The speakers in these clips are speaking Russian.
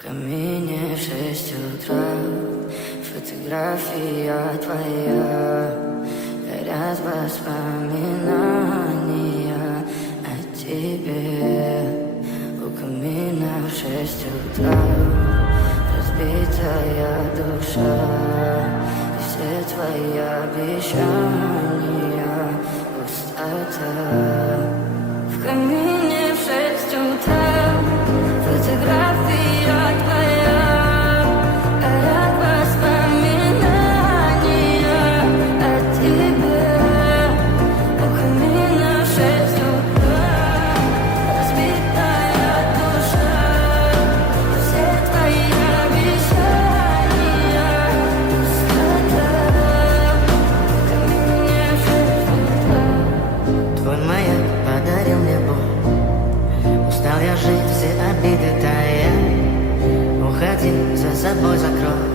В камине в 6 утра, фотография твоя, горят воспоминания о тебе. У камина в 6 утра, разбитая душа, и все твои обещания пустота. В камине в 6 утра, фотография твоя, горят воспоминания о тебе. У камина в 6 утра, разбитая душа, все твои обещания пустота. В камине в 6 утра. Твой маяк подарил мне боль. Устал я жить, все обиды тая. Уходи, за собой закрой.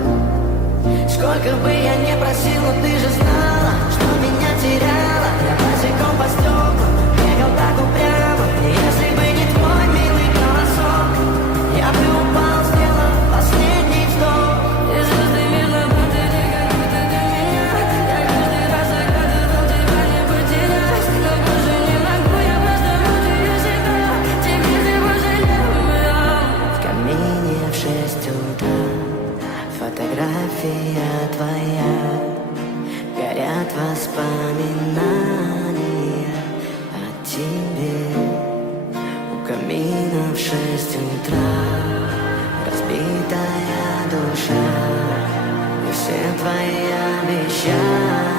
Сколько бы я не просил, но ты же знала, что меня теряла. Я босиком по стеклам бегал так упрямо. И если бы не твой милый голосок, я бы упал, сделал последний вздох. И звезды мирно будто ты, как будто ты меня. Я каждый раз загадывал тебя не потерять. Но больше не могу, я просто мучаю себя. Тебе жалею. В камине в 6 утра, фотография твоя, горят воспоминания о тебе. У камина в 6 утра, разбитая душа, и все твои обещания